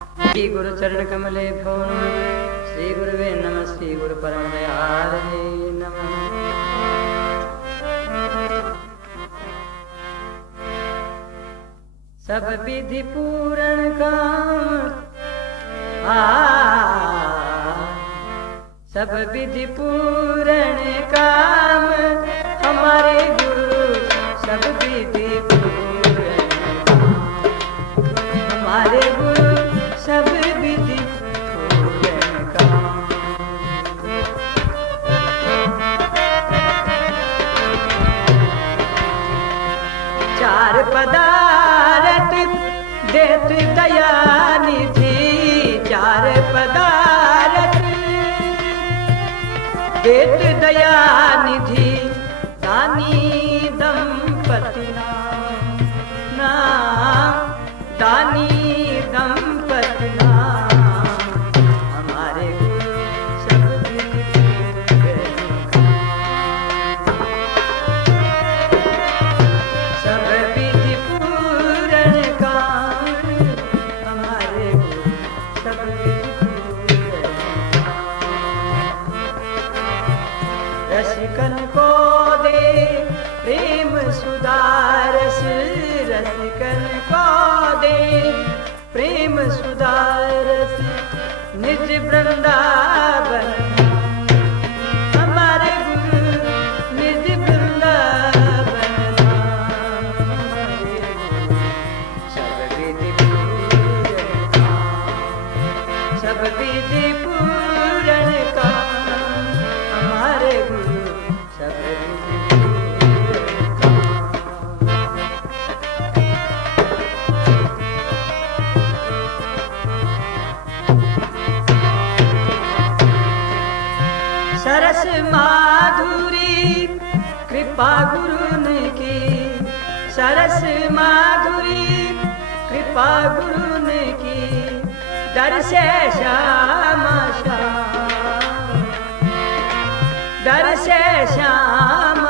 श्री गुरु चरण कमले भो श्री गुरुवे नमः श्री गुरु परम दयाले नमः। सब विधि पूर्ण काम सब विधि पूर्ण काम हमारे गुरु सब विधि पूर्ण हमारे गुरु सब विधि पूर्ण काम। चार पदार्थ देत दया निधि चार पदार्थ देत दया निधि दानी दंपति नाम दानी दंपति नाम हमारे सब विधि सब विधि पूर्ण काम हमारे सब विधि रसिकन को दे प्रेम सुधारस रसिकन को दे प्रेम सुधारस निज वृंदावन हमारे गुरु निज वृंदावन सब विधि पूर्ण सब विधि पूर्ण काम हमारे गुरु सब विधि सरस माधुरी कृपा गुरु ने की सरस माधुरी कृपा गुरु ने की दर से श्याम श्याम दर से श्याम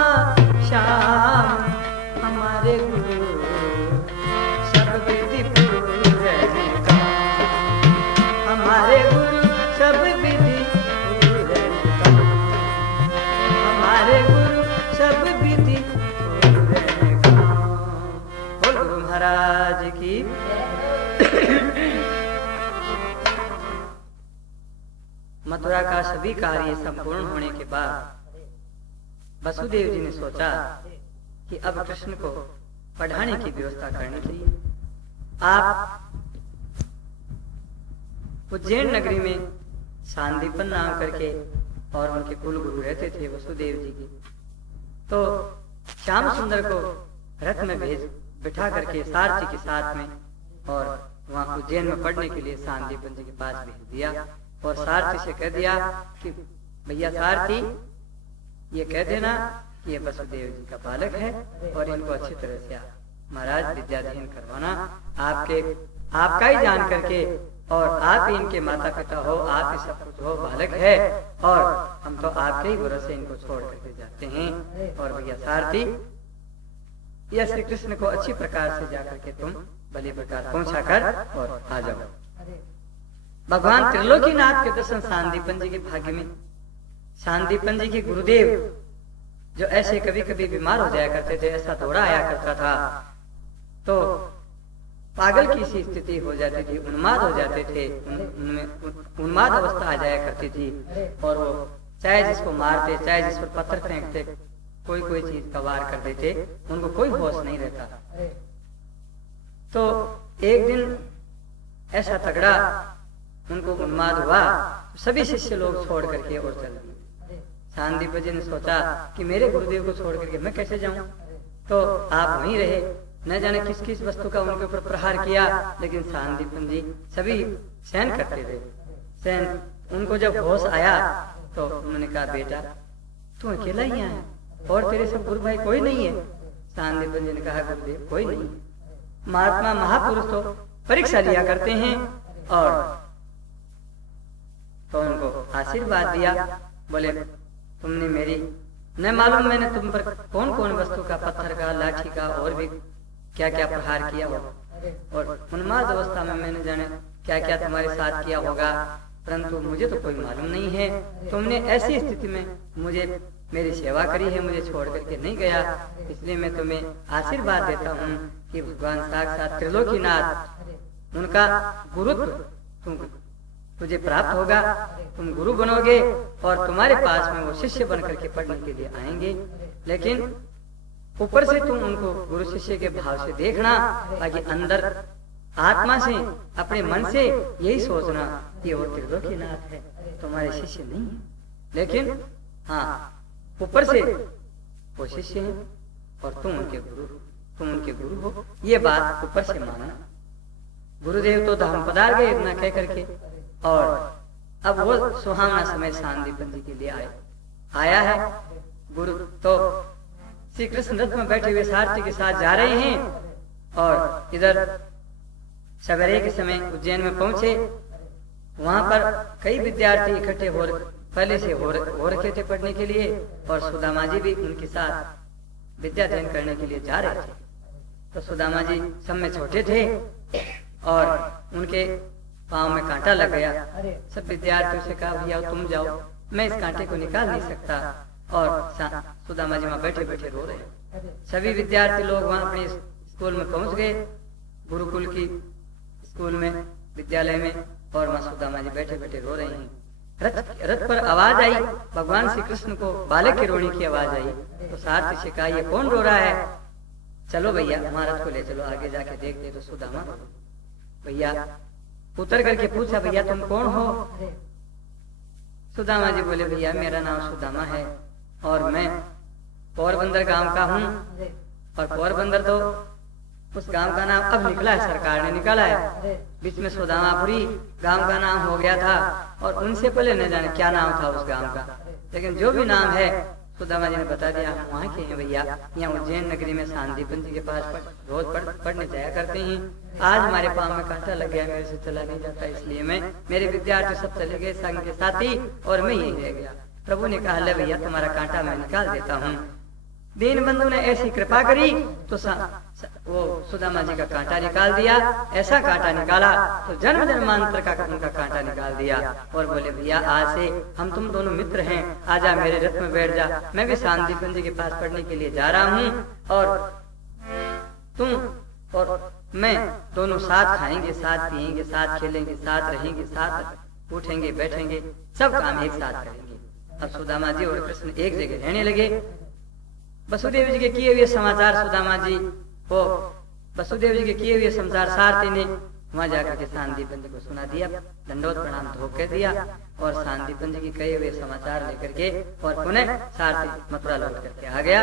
श्याम हमारे गुरु सब विधि पूर्ण काम हमारे गुरु सब विधि हमारे गुरु सब विधि पूर्ण काम। बोल गुरु महाराज की। मथुरा का सभी कार्य संपूर्ण होने के बाद वसुदेव जी ने सोचा कि अब कृष्ण को पढ़ाने की व्यवस्था करनी चाहिए। आप उज्जैन नगरी में शांतिपन नाम करके और उनके कुल गुरु रहते थे वसुदेव जी की। तो श्याम सुंदर को रथ में बिठा करके सारथी के साथ में और वहां उज्जैन में पढ़ने के लिए शांतिपन जी के पास भेज दिया और सारथी से कह दिया कि भैया सारथी ये कह देना कि ये वसुदेव जी का बालक है और इनको अच्छी तरह से महाराज विद्याध्ययन करवाना आपका ही जान करके और आप ही इनके माता पिता हो आप ही सब कुछ हो बालक है और हम तो आपके ही भरोसे इनको छोड़ करके जाते हैं। और भैया सारथी यह श्री कृष्ण को अच्छी प्रकार से जाकर के तुम भली प्रकार पहुंचा कर और आ जाओ। भगवान त्रिलोकीनाथ के दर्शन शांतिपन जी के भाग्य में शांतिपन जी के गुरुदेव जो ऐसे कभी कभी बीमार हो जाया करते थे ऐसा दौड़ा आया करता था तो पागल की सी स्थिति हो जाती थी उन्माद हो जाते थे उनमें उन्माद अवस्था आ जाया करती थी और वो चाहे जिसको मारते चाहे जिस पर पत्थर फेंकते कोई चीज का वार कर देते उनको कोई होश नहीं रहता। तो एक दिन ऐसा तगड़ा उनको उन्माद हुआ तो सभी शिष्य लोग छोड़ करके और चल दिए। शांतिपन जी ने सोचा कि मेरे गुरुदेव को छोड़ करके मैं कैसे जाऊं तो आप वहीं रहे। न जाने किस किस वस्तु का उनके ऊपर प्रहार किया लेकिन शांतिपन जी सभी सहन करते थे। सहन उनको जब होश आया तो उन्होंने कहा बेटा तू अकेला ही है और तेरे सब गुरु भाई कोई नहीं है। शांतिपन जी ने कहा गुरुदेव कोई नहीं। महात्मा महापुरुष तो परीक्षा लिया करते हैं और तो उनको आशीर्वाद दिया। बोले तुमने मेरी न मालूम मैंने तुम पर कौन कौन वस्तु का पत्थर का लाठी का और भी क्या क्या प्रहार किया हो और उन्माद अवस्था में मैंने जाने क्या क्या तुम्हारे साथ किया होगा, परंतु मुझे तो कोई मालूम नहीं है। तुमने ऐसी स्थिति में मुझे मेरी सेवा करी है, मुझे छोड़ करके नहीं गया, इसलिए मैं तुम्हें आशीर्वाद देता हूँ कि भगवान साक्षात त्रिलोकीनाथ उनका गुरुत्व तुझे प्राप्त होगा, तुम गुरु बनोगे और तुम्हारे पास में वो शिष्य बन करके पढ़ने के लिए आएंगे। लेकिन ऊपर से तुम उनको गुरु शिष्य के भाव से देखना, ताकि अंदर आत्मा से अपने मन से यही सोचना कि वो त्रिलोकीनाथ है, तुम्हारे शिष्य नहीं है। लेकिन हाँ, ऊपर से वो शिष्य है और तुम उनके गुरु हो, ये बात ऊपर से मानना। गुरुदेव तो धाम पधार गए इतना कह करके, और अब वो सुहावना समय शांतिपन जी के लिए आया है। गुरु तो श्री कृष्ण रथ में बैठे हुए सारथी के साथ जा रहे हैं, और इधर सवेरे के समय उज्जैन में पहुंचे। वहां पर कई विद्यार्थी इकट्ठे पहले से हो रखे थे पढ़ने के लिए, और सुदामा जी भी उनके साथ विद्या अध्ययन करने के लिए जा रहे थे। तो सुदामा जी सब में छोटे थे और उनके पाँव में कांटा लग गया। सब विद्यार्थियों से कहा, भैया तुम जाओ, मैं इस कांटे को निकाल नहीं सकता। और सुदामा जी वहाँ बैठे बैठे रो रहे हैं। सभी विद्यार्थी लोग वहाँ अपने स्कूल में पहुंच गए, गुरुकुल की स्कूल में, विद्यालय में, और वहाँ सुदामा जी बैठे बैठे रो रहे हैं। रथ पर आवाज आई, भगवान श्री कृष्ण को बालक के रोने की आवाज आई। तो सारथी से कहा, ये कौन रो रहा है? चलो भैया हमारा रथ को ले चलो, आगे जाके देखते। तो सुदामा भैया उतर करके पूछा, भैया तुम कौन हो? सुदामा जी बोले, भैया मेरा नाम सुदामा है और मैं पोरबंदर गांव का हूँ। और पोरबंदर तो उस गांव का नाम अब निकला है, सरकार ने निकाला है। बीच में सुदामापुरी गांव का नाम हो गया था, और उनसे पहले न जाने क्या नाम था उस गांव का। लेकिन जो भी नाम है सुदामा जी ने बता दिया, हम वहाँ के हैं भैया, यहाँ उज्जैन नगरी में शांतिपन जी के पास रोज पढ़ने जाया करते हैं। आज हमारे पाँव में कांटा लग गया, मेरे से चला नहीं जाता, इसलिए मेरे विद्यार्थी सब चले गए संग के साथी, और मैं यही रह गया। प्रभु ने कहा, ले भैया तुम्हारा कांटा मैं निकाल देता हूँ। दीन बंधु ने ऐसी कृपा करी तो वो सुदामा जी का कांटा निकाल दिया। ऐसा कांटा निकाला तो जन्म जन्मांतर का उनका कांटा निकाल दिया, और बोले, भैया आज से हम तुम दोनों मित्र हैं, आजा मेरे रथ में बैठ जा, मैं भी शांतिपन जी के पास पढ़ने के लिए जा रहा हूँ, और तुम और मैं दोनों साथ खाएंगे, साथ पिएंगे, साथ खेलेंगे, साथ रहेंगे, साथ उठेंगे बैठेंगे, सब काम एक साथ करेंगे। अब सुदामा जी और कृष्ण एक जगह रहने लगे। वसुदेव जी के किए हुए समाचार सुदामा जी को वसुदेव जी के किए हुए समाचार सारथी ने वहां जाकर के शांतिपन जी को सुना दिया, दंडोत प्रणाम धोखे दिया, और शांतिपन जी के कहे हुए समाचार लेकर के और पुनः सारथी मथुरा लौट करके आ गया।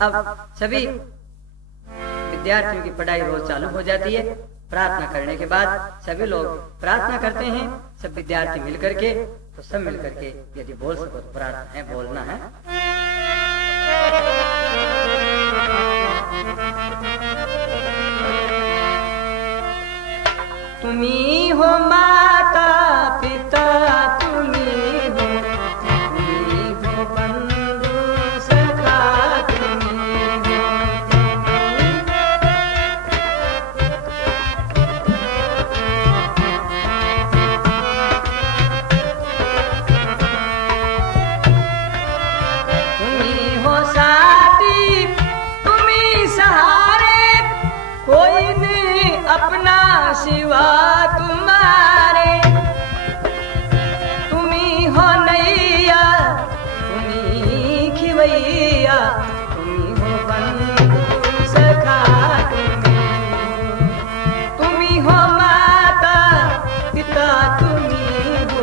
अब सभी विद्यार्थियों की पढ़ाई रोज चालू हो जाती है। प्रार्थना करने के बाद सभी लोग प्रार्थना करते हैं, सब विद्यार्थी मिल करके, तो सब मिल करके यदि बोल सको तो प्रार्थना है, बोलना है। तुम्ही हो माता पिता, तुम्ही हो बंधु सखा, तुम्ही हो साथी, तुम्ही सहारे, कोई नहीं अपना सिवा तुम्हारे। तुम्ही हो नैया, तुम्ही खिवैया, तुम्ही हो बंधु सखा, तुम्ही हो माता पिता, तुम्ही हो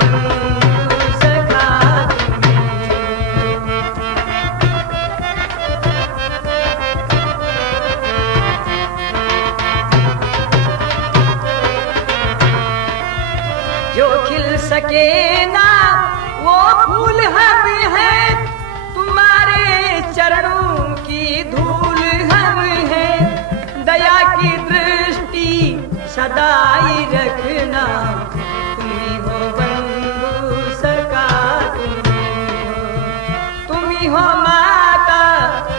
बंधु सखा। जो खिल सके ना वो फूल हम हैं, तुम्हारे चरणों की धूल हम हैं। दया की दृष्टि सदाई रखना, तुम्ही हो बंधु सखा, तुम्ही हो माता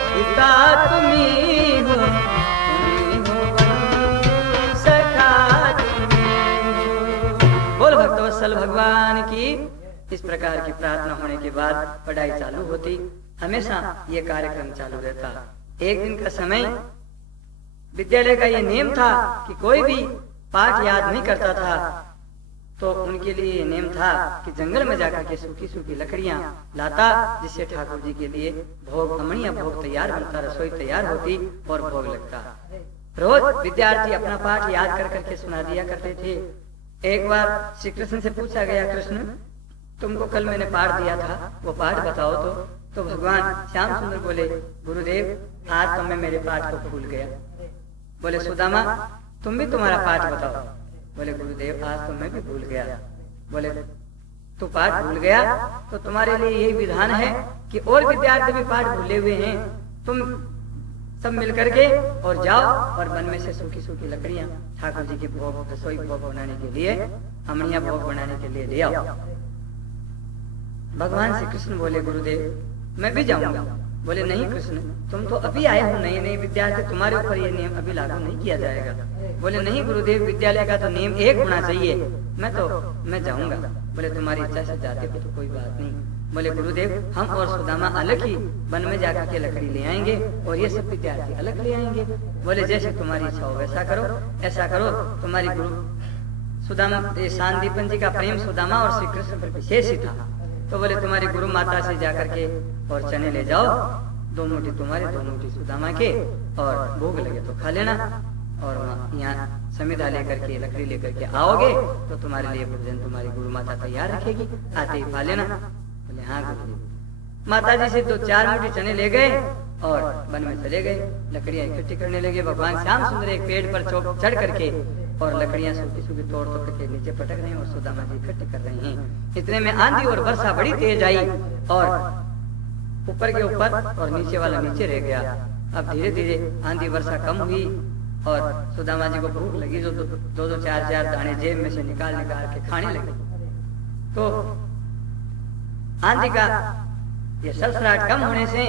पिता, तुम्ही हो बंधु सखा। वत्सल भगवान की। इस प्रकार की प्रार्थना होने के बाद पढ़ाई चालू होती। हमेशा ये कार्यक्रम चालू रहता। एक दिन का समय विद्यालय का ये नियम था कि कोई भी पाठ याद नहीं करता था तो उनके लिए ये नियम था कि जंगल में जाकर के सूखी सूखी लकड़ियां लाता, जिससे ठाकुर जी के लिए भोग अमणिया भोग तैयार बनता, रसोई तैयार होती और भोग लगता। रोज विद्यार्थी अपना पाठ याद कर करके सुना दिया करते थे। एक बार श्री कृष्ण से पूछा गया, कृष्ण तुमको कल मैंने पाठ दिया था, वो पाठ बताओ तो भगवान श्याम सुंदर बोले, गुरुदेव आज तो मैं मेरे पाठ को भूल गया। बोले सुदामा तुम भी तुम्हारा पाठ बताओ। बोले गुरुदेव आज तो मैं भी भूल गया। बोले तू पाठ भूल गया तो तुम्हारे लिए यही विधान है कि और विद्यार्थी भी पाठ भूले हुए हैं, तुम सब मिलकर के और जाओ और वन में से सूखी सूखी लकड़ियां ठाकुर जी के भोग रसोई भोग बनाने के लिए, अमणिया भोग बनाने के लिए ले आओ। भगवान श्री कृष्ण बोले गुरुदेव मैं भी जाऊंगा। बोले नहीं कृष्ण तुम तो अभी आए हो, नए नए विद्यार्थी, तुम्हारे ऊपर ये नियम अभी लागू नहीं किया जाएगा। बोले नहीं गुरुदेव विद्यालय का तो नियम एक होना चाहिए, मैं जाऊंगा। बोले तुम्हारी इच्छा से जाते हो तो कोई बात नहीं। बोले गुरुदेव हम और सुदामा अलग ही वन में जाकर के लकड़ी ले आएंगे और ये सब विद्यार्थी अलग ले आएंगे। बोले जैसे तुम्हारी इच्छा हो वैसा करो। ऐसा करो तुम्हारी गुरु सुदामा शांतिपन जी का प्रेम सुदामा और श्री कृष्ण पर विशेष ही था। तो बोले तुम्हारी गुरु माता से जाकर के और चने ले जाओ, 2 मुट्ठी तुम्हारे 2 मुट्ठी सुदामा के, और भोग लगे तो खा लेना। और यहाँ समिधा लेकर के लकड़ी लेकर के आओगे तो तुम्हारे लिए भोजन तुम्हारी गुरु माता तैयार रखेगी, आते ही खा लेना। बोले हाँ गुरुदेव। माता जी से 2-4 मुट्ठी चने ले गए और वन में चले गए, लकड़ियां इकट्ठी करने लगे। भगवान श्याम सुंदर एक पेड़ पर चढ़ करके और लकड़ियां सूखी सूखी तोड़ के नीचे पटक रहे हैं और सुदामा जी इकट्ठे कर रहे हैं। इतने में आंधी और वर्षा बड़ी तेज आई और ऊपर के ऊपर और नीचे वाला नीचे रह गया। अब धीरे धीरे आंधी वर्षा कम हुई और सुदामा जी को भूख लगी, जो 2-4 दाने जेब में से निकाल के खाने लगे। तो आंधी का ये सरसराहट कम होने से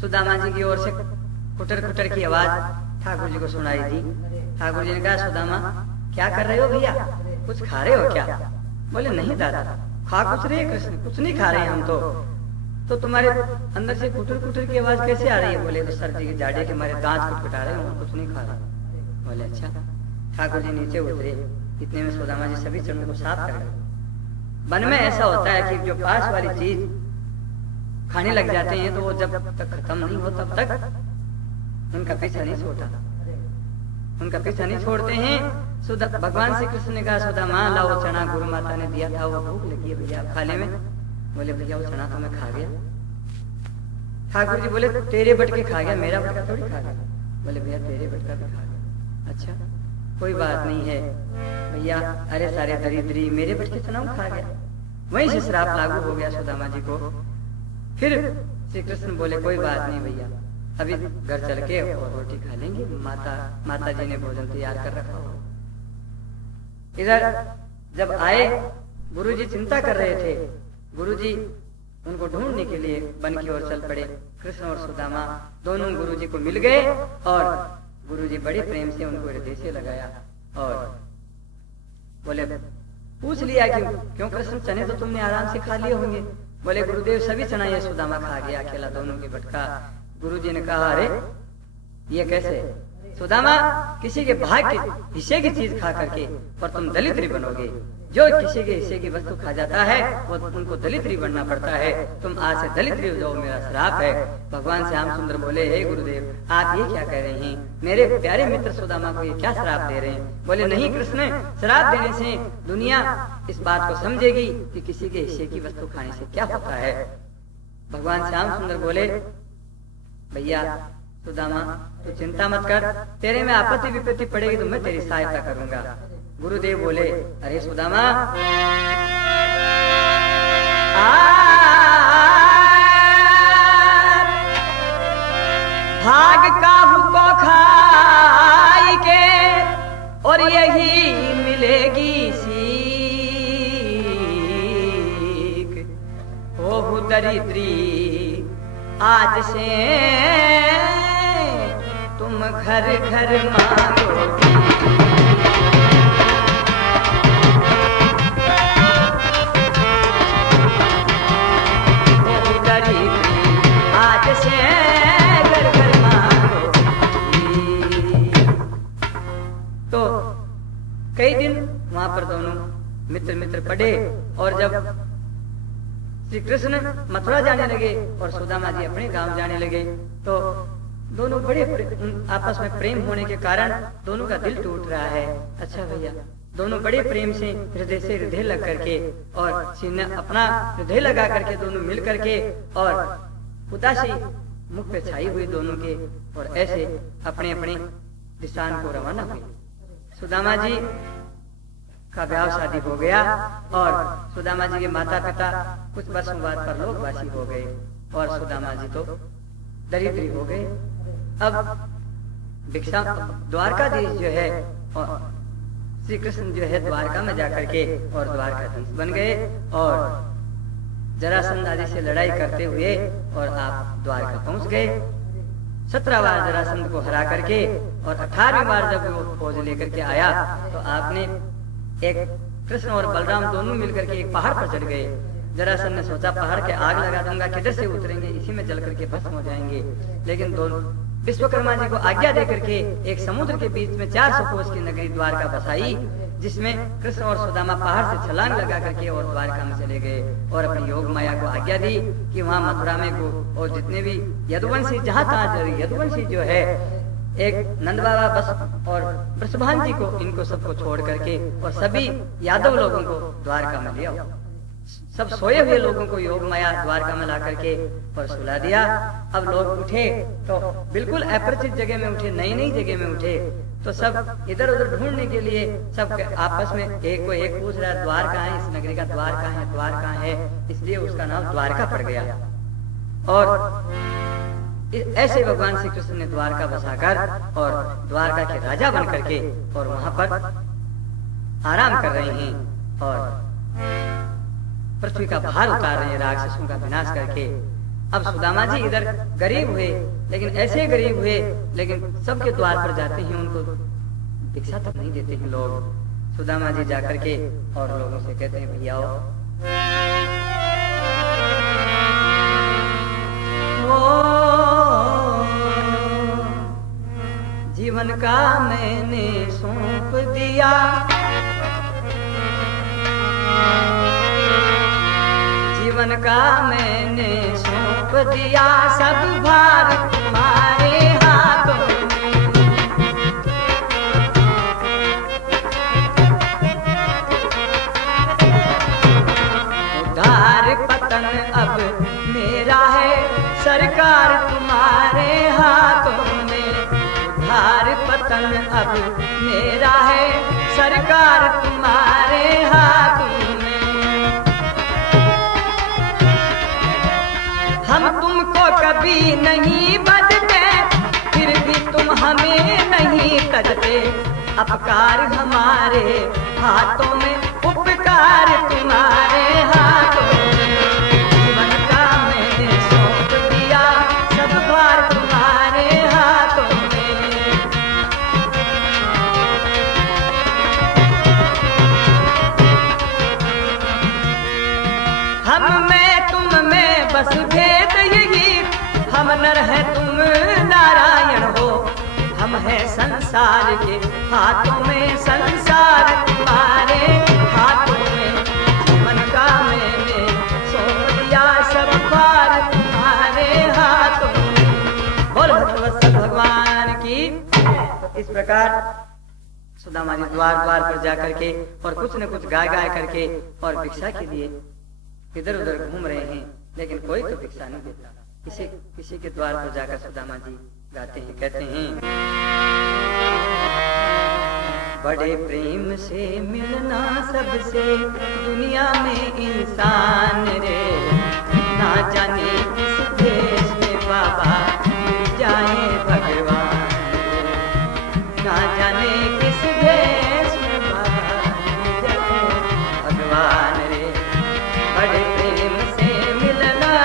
सुदामा जी की ओर से कुटर कुटर की आवाज ठाकुर जी को सुनाई दी। ठाकुर जी ने कहा सुदामा क्या कर रहे हो भैया, कुछ खा रहे हो क्या? बोले नहीं दादा खा कुछ रहे कृष्ण, कुछ नहीं खा रहे हम तो तुम्हारे अंदर से कुटर कुटर की आवाज कैसे आ रही है? बोले तो सर्दी के जाड़े के हमारे दांत कुटकुटा रहे हैं, कुछ नहीं खा रहे। बोले अच्छा। ठाकुर जी नीचे उतरे, इतने में सुदामा जी सभी चरणों को साफ कर गए। वन में ऐसा होता है कि जो पास वाली चीज खाने लग जाते हैं तो वो जब तक खत्म नहीं हो तब तक उनका पीछा नहीं छोड़ते हैं। भगवान श्री कृष्ण ने कहा सुदामा लाओ चना गुरु माता ने दिया था, वो भूख लगी है भैया खा ले में। बोले भैया वो चना तो मैं खा गया। ठाकुर जी बोले तेरे बटके खा गया, मेरा बटका थोड़ी खा गया। बोले भैया तेरे बटका भी खा गया। अच्छा कोई बात नहीं है भैया, अरे सारे दरिद्री मेरे बटके चना खा गया। वहीं से श्राप लागू हो गया सुदामा जी को। फिर श्री कृष्ण बोले कोई बात नहीं भैया, अभी घर चल के और रोटी खा लेंगे, माता जी ने भोजन तैयार कर रखा हो। इधर जब आए गुरुजी चिंता कर रहे थे, गुरुजी उनको ढूंढने के लिए वन की ओर चल पड़े। कृष्ण और सुदामा दोनों गुरुजी को मिल गए और गुरुजी बड़े प्रेम से उनको हृदय से लगाया और बोले पूछ लिया क्यों कृष्ण चने तो तुमने आराम से खा लिए होंगे। बोले गुरुदेव सभी चना ये सुदामा खा गया अकेला, दोनों के बटका। गुरुजी ने कहा अरे ये कैसे? सुदामा किसी के भाग्य हिस्से की चीज खा करके पर तुम दलित बनोगे। जो किसी के हिस्से की वस्तु खा जाता है वो उनको दलित बनना पड़ता है। तुम आज से दलित जाओ, मेरा श्राप है। भगवान श्याम सुंदर बोले हे गुरुदेव आप ये क्या कह रहे हैं? मेरे प्यारे मित्र सुदामा को ये क्या श्राप दे रहे हैं? बोले नहीं कृष्ण, श्राप देने से दुनिया इस बात को समझेगी कि किसी के हिस्से की वस्तु खाने से क्या होता है। भगवान श्याम सुंदर बोले भैया सुदामा तू चिंता मत कर, तेरे में आपत्ति विपत्ति पड़ेगी तो मैं तेरी सहायता करूंगा। गुरुदेव बोले अरे सुदामा भाग काहू को खाई के और यही मिलेगी सीख। ओहु दरिद्री आज से तुम घर घर मांगोगी। कई दिन वहां पर दोनों मित्र मित्र पढ़े, और जब श्री कृष्ण मथुरा जाने लगे और सुदामा जी अपने गांव जाने लगे, तो दोनों बड़े आपस में प्रेम होने के कारण दोनों का दिल टूट रहा है। अच्छा भैया, दोनों बड़े प्रेम से हृदय लग करके और सीने अपना हृदय लगा करके दोनों मिल करके और उदासी मुख पे छाई हुई दोनों के, और ऐसे अपने अपने दिशान को रवाना हुए। सुदामा जी का ब्याह शादी हो गया और सुदामा जी के माता पिता कुछ वर्षों बाद परलोकवासी हो गए और सुदामा जी तो दरिद्री हो गए। अब भिक्षा द्वारकाधीश जो है और श्री कृष्ण जो है द्वारका में जाकर के और द्वारकाधीश बन गए और जरासंध आदि से लड़ाई करते हुए और आप द्वारका पहुंच गए। 17 बार जरासंध को हरा करके और 18वीं बार जब वो फौज लेकर के आया तो आपने एक कृष्ण और बलराम दोनों मिलकर के एक पहाड़ पर चढ़ गए। जरासंध ने सोचा पहाड़ के आग लगा दूंगा, किधर से उतरेंगे, इसी में जल करके भस्म हो जाएंगे। लेकिन दोनों विश्वकर्मा जी को आज्ञा दे करके एक समुद्र के बीच में 400 कोस की नगरी द्वारका बसाई, जिसमें कृष्ण और सुदामा पहाड़ से छलांग लगा करके और द्वारका में चले गए और अपनी योग माया को आज्ञा दी कि वहां मथुरा में को और जितने भी यदुवंशी जहां तहां यदुवंशी जो है एक नंद बाबा बस और वृषभान जी को, इनको सबको छोड़ करके और सभी यादव लोगों को द्वारका में ले आओ। सब सोए हुए लोगों को योग माया द्वारका में ला करके और सुला दिया। अब लोग उठे तो बिल्कुल अपरिचित जगह में उठे, नई नई जगह में उठे, तो सब इधर उधर ढूंढने के लिए सब आपस में एक को एक पूछ रहा है द्वार कहाँ है, इस नगरी का द्वार कहाँ है, द्वार कहाँ है, इसलिए उसका नाम द्वारका पड़ गया। और ऐसे भगवान श्री कृष्ण ने द्वारका बसाकर और द्वारका के राजा बन करके और वहां पर आराम कर रहे हैं और पृथ्वी का भार उतार रहे हैं, राक्षसों का विनाश करके। अब सुदामा जी इधर गरीब हुए, लेकिन ऐसे गरीब हुए लेकिन सबके द्वार पर जाते हैं, उनको भिक्षा तक नहीं देते हैं लोग। सुदामा जी जाकर के और लोगों से कहते हैं भैया जीवन का मैंने सौंप दिया, जीवन का मैंने सौंप दिया, सब भार तुम्हारे हाथों में। उद्धार पतन अब मेरा है, सरकार तुम्हारे हाथों में। उद्धार पतन अब मेरा है, सरकार तुम्हारे हाथों में। हम तुमको कभी नहीं बदते, फिर भी तुम हमें नहीं तजते। अपकार हमारे हाथों में, उपकार तुम्हारे हाथों में। जीवन का मैंने सौंप दिया, सब भार तुम्हारे हाथों में। हम में तुम में बस भेद यही, हम नर है तुम नारायण हो। हम है संसार के हाथों में, संसार तुम्हारे हाथों में। जीवन का मैंने सौंप दिया, सब भार तुम्हारे हाथों में। बोल भगवत भगवान की। इस प्रकार सुदामा जी द्वार द्वार पर जाकर के और कुछ न कुछ गाय गाय करके और भिक्षा के लिए इधर उधर घूम रहे हैं, लेकिन कोई तो भिक्षा नहीं देता। किसी के द्वार पर जाकर सुदामा जी गाते हैं, कहते हैं बड़े प्रेम से मिलना सबसे दुनिया में इंसान रे। ना जाने किस देश में बाबा मिल जाए भगवान, ना जाने किस देश में बाबा मिल जाए भगवान रे। बड़े प्रेम से मिलना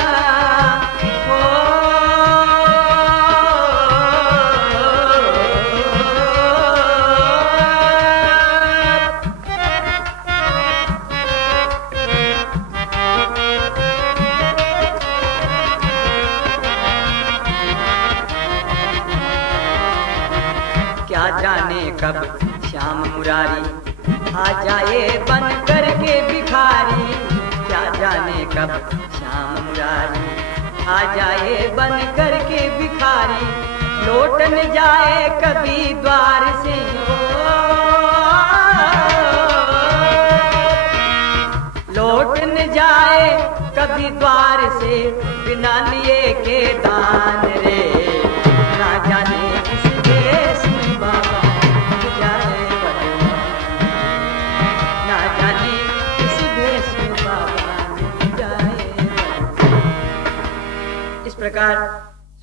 हो, क्या जाने कब श्याम मुरारी आ जाए बन करके भिखारी, क्या जाने कब श्याम मुरारी। आ जाए बन करके भिखारी, लौट न जाए कभी द्वार से वो, लौट न जाए कभी द्वार से, बिना लिए के दान रे। ना जाने किस देश में बाबा जाए भगवान, ना जाने किस देश में बाबा जाए भगवान। इस प्रकार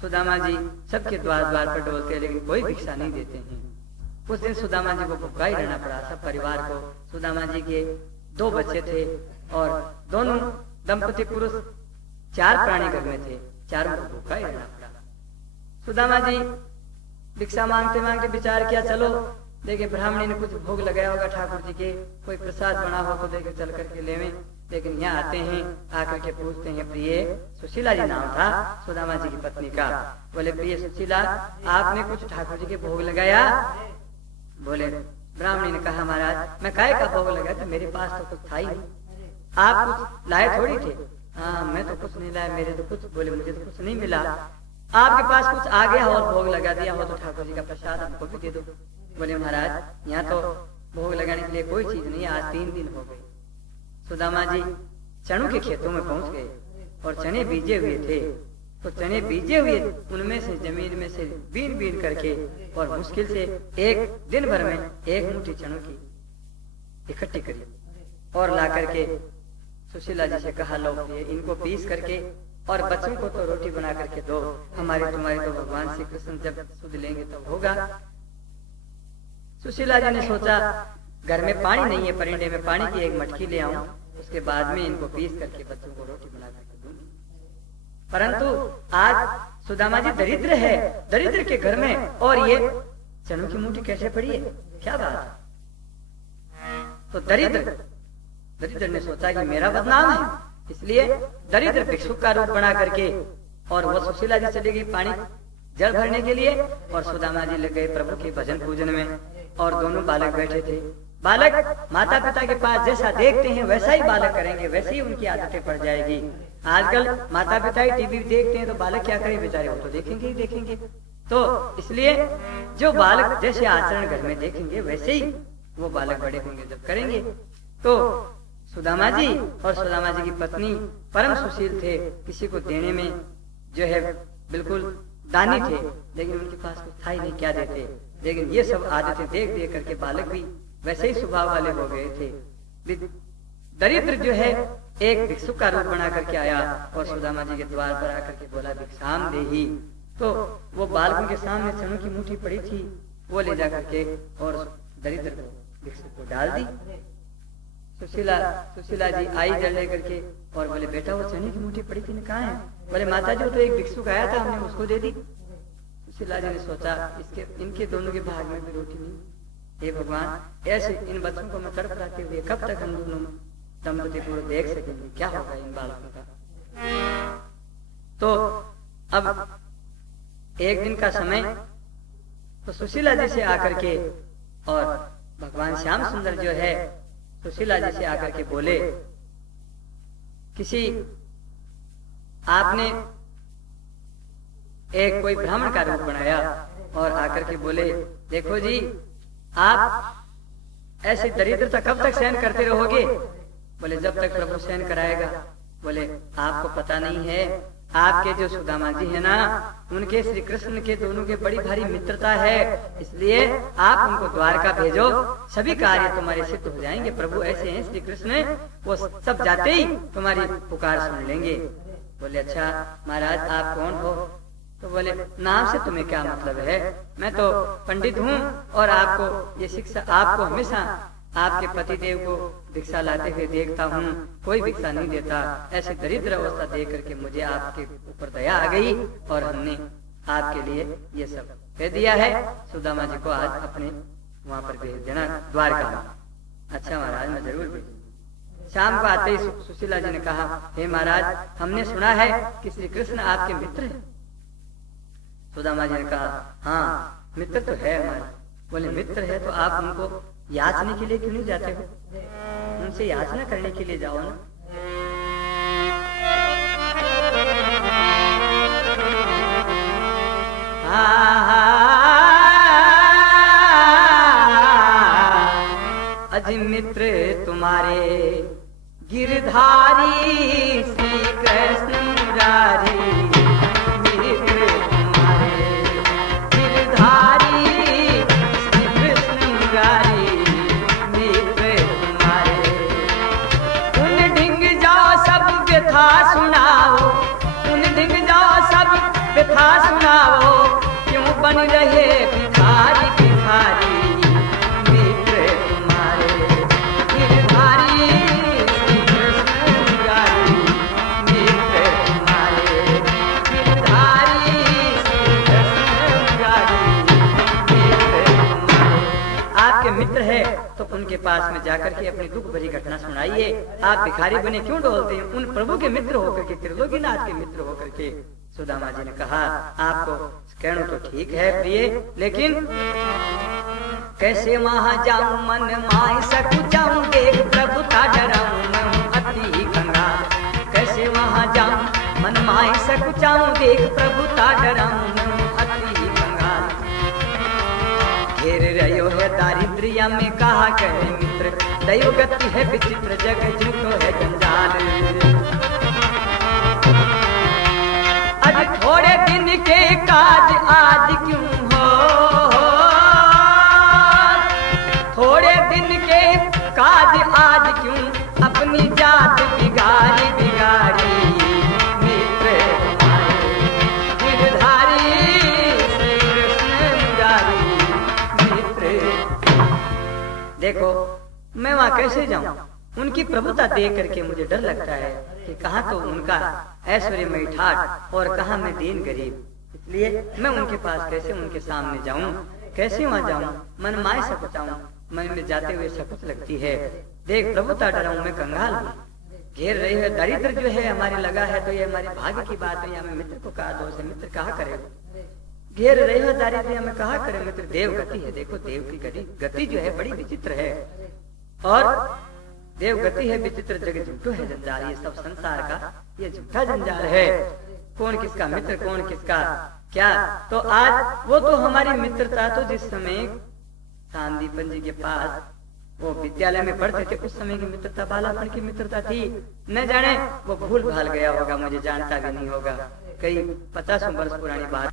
सुदामा जी सबके द्वार द्वार पर डोलते हैं, लेकिन कोई भिक्षा नहीं देते हैं। उस दिन सुदामा जी को भूखा ही रहना पड़ा। सब परिवार को, सुदामा जी के 2 बच्चे थे और दोनों दंपति पुरुष 4 प्राणी घर में थे, चारों को भूखा ही रहना पड़ा। सुदामा जी भिक्षा मांगते मांगते विचार किया, चलो देखे ब्राह्मणी ने कुछ भोग लगाया होगा ठाकुर जी के, कोई प्रसाद बना हो तो देखे चल करके लेवें। लेकिन यहाँ आते हैं, आकर के पूछते हैं, प्रिय सुशीला जी नाम था सुदामा जी की पत्नी का। बोले प्रिय सुशीला, आपने कुछ ठाकुर जी के भोग लगाया? बोले ब्राह्मणी ने कहा, महाराज मैं काय का भोग लगाया था, मेरे पास तो कुछ था ही नहीं। आप कुछ लाए थोड़ी थे? हाँ मैं तो कुछ नहीं लाया, मेरे तो कुछ। बोले मुझे तो कुछ नहीं मिला, आपके पास कुछ आ गया और भोग लगा दिया हो तो ठाकुर जी का प्रसाद हमको भी दे दो। बोले महाराज यहाँ तो भोग लगाने के लिए कोई चीज नहीं है, आज 3 दिन हो गए। सुदामा जी चनों के खेतों में पहुंच गए और चने बीजे हुए थे, तो चने बीजे हुए उनमें से जमीन में से बीन बीन करके और मुश्किल से एक दिन भर में 1 मुट्ठी चनों की इकट्ठी करी और ला करके सुशीला जी से कहा, लो इनको पीस करके और बच्चों को तो रोटी बना करके दो, हमारी तुम्हारी तो भगवान श्री कृष्ण जब सुध लेंगे तब होगा। सुशीला जी ने सोचा घर में पानी नहीं है, परिंदे में पानी की एक मटकी ले आऊं, उसके बाद में इनको पीस करके बच्चों को रोटी बना करके दूंगी। परंतु आज सुदामा जी दरिद्र है, दरिद्र के घर में और ये चनों की मुट्ठी कैसे पड़ी है, क्या बात है। तो दरिद्र ने सोचा कि मेरा बदनाम है, इसलिए दरिद्र भिक्षुक का रूप बना करके और वो सुशीला जी चली गई पानी जल भरने के लिए और सुदामा जी लग गए प्रभु के भजन पूजन में। और दोनों बालक बैठे थे। बालक माता पिता के पास जैसा देखते हैं वैसा ही बालक करेंगे, वैसे ही उनकी आदतें पड़ जाएगी। आजकल माता पिता ही टीवी देखते हैं तो बालक क्या करें बेचारे, वो तो देखेंगे ही देखेंगे। तो इसलिए जो बालक जैसे आचरण घर में देखेंगे वैसे ही वो बालक बड़े होंगे जब करेंगे। तो सुदामा जी और सुदामा जी की पत्नी परम सुशील थे, किसी को देने में जो है बिल्कुल दानी थे, लेकिन उनके पास कुछ था ही नहीं, क्या देते। लेकिन ये सब आदतें देख देख करके बालक भी वैसे ही स्वभाव वाले हो गए थे। दरिद्र जो है एक भिक्षुक का रूप बना करके आया और सुदामा जी के द्वार पर आकर के बोला भिक्षाम देहि। तो वो बालकों के सामने चनों की मुट्ठी पड़ी थी, वो ले जा करके और दरिद्र को भिक्षुक को डाल दी। सुशीला जी आई जल ले करके और बोले बेटा वो चने की मुट्ठी पड़ी थी, कहाँ है? बोले माता जी तो एक भिक्षुक आया था, हमने उसको दे दी। सुशीला जी ने सोचा इनके दोनों के भाग में भी रोटी नहीं, हे भगवान ऐसे इन बच्चों को मैं तड़पड़ाते हुए कब तक हम दोनों दंपति पूर्व देख सकेंगे, क्या होगा इन बालकों का। तो अब एक दिन का समय, तो सुशीला जी से आकर के और भगवान श्याम सुंदर जो है सुशीला जी से आकर के बोले, किसी आपने एक कोई ब्राह्मण का रूप बनाया और आकर के बोले देखो जी आप ऐसी दरिद्रता कब तक सहन करते रहोगे? बोले जब तक प्रभु सहन कराएगा। बोले आपको पता नहीं है आपके जो सुदामा जी है ना, उनके श्री कृष्ण के दोनों के बड़ी भारी मित्रता है, इसलिए आप उनको द्वारका भेजो, सभी कार्य तुम्हारे सिद्ध हो जाएंगे। प्रभु ऐसे हैं श्री कृष्ण, वो सब जाते ही तुम्हारी पुकार सुन लेंगे। बोले अच्छा महाराज आप कौन हो? तो बोले नाम से तुम्हें क्या मतलब है, मैं तो पंडित हूँ और आपको ये शिक्षा, आपको हमेशा आपके पति देव को भिक्षा लाते हुए देखता हूँ, कोई भिक्षा नहीं देता। ऐसी दरिद्र अवस्था देख करके मुझे आपके ऊपर दया आ गई और हमने आपके लिए ये सब कह दिया है। सुदामा जी को आज अपने वहां पर भेज देना द्वारका में। अच्छा महाराज मैं जरूर भेजूंगी। शाम को आते ही सुशीला जी ने कहा हे महाराज हमने सुना है कि श्री कृष्ण आपके मित्र हैं। सुदामा जी ने कहा हाँ मित्र तो है हमारे। बोले मित्र है तो आप उनको याचने के लिए क्यों नहीं जाते हो? उनसे याचना करने के लिए जाओ ना। अज मित्र तुम्हारे गिरधारी श्री कृष्ण मुरारी, मित्र तुम्हारे गिरधारी श्री कृष्ण मुरारी, मित्र तुम्हारे। उन ढिंग जाओ सब व्यथा सुनाओ, उन ढिंग जाओ सब व्यथा सुनाओ, क्यों बन रहे भिखारी भिखारी, मित्र तुम्हारे गिरधारी श्री कृष्ण मुरारी, मित्र तुम्हारे गिरधारी श्री कृष्ण मुरारी, मित्र तुम्हारे। आपके मित्र है तो उनके पास में जाकर के अपनी दुख भरी घटना सुनाइए। आप भिखारी बने क्यों डोलते हैं? उन प्रभु के मित्र होकर के, त्रिलोकीनाथ के मित्र होकर के। सुदामा जी ने कहा आपको कहना तो ठीक है प्रिय, लेकिन कैसे वहां जाऊं मन माय सकू जाऊं, देख प्रभु का डराऊं मैं हूं अति कंगाल। कैसे वहां जाऊं मन माय सकू जाऊं, देख प्रभु का डराऊं मैं हूं अति कंगाल। घेर रहो है दारिद्र्य में कहा करे मित्र, दैव गति है विचित्र जग झूठो है जंजाल। आज थोड़े दिन के काज आज क्यों हो, थोड़े दिन के काज आज क्यों अपनी जात बिगाड़ी बिगाड़ी, मित्र तुम्हारे गिरधारी श्री कृष्ण मुरारी, मित्र। देखो मैं वहां कैसे जाऊं? उनकी प्रभुता देख करके मुझे डर लगता है कि कहाँ तो उनका ऐश्वर्यमय ठाट और कहाँ मैं दीन गरीब, इसलिए मैं उनके पास कैसे उनके सामने जाऊं, कैसे वहां जाऊं? मन माय सकुचाऊं, मन में जाते हुए सकुच लगती है। देख प्रभुता डराऊं मैं कंगाल हूँ। घेर रही है दरिद्र जो है हमारे लगा है तो ये हमारे भाग्य की बात है, या मैं मित्र को कहा दोष है, मित्र कहा करे। घेर रही है दारिद्र्य में कहा करे मित्र, देव गति है। देखो देव की गति जो है बड़ी विचित्र है, और देव गति है विचित्र जग झूठो है जंजाल। ये सब संसार का ये झूठा जंजाल है। कौन किसका मित्र कौन किसका क्या? तो आज वो तो हमारी मित्रता तो जिस समय सांदीपन जी के पास वो विद्यालय में पढ़ते थे उस समय की मित्रता बालापन की मित्रता थी। न जाने वो भूल भाल गया होगा, मुझे जानता भी नहीं होगा। कई 50 वर्ष पुरानी बात।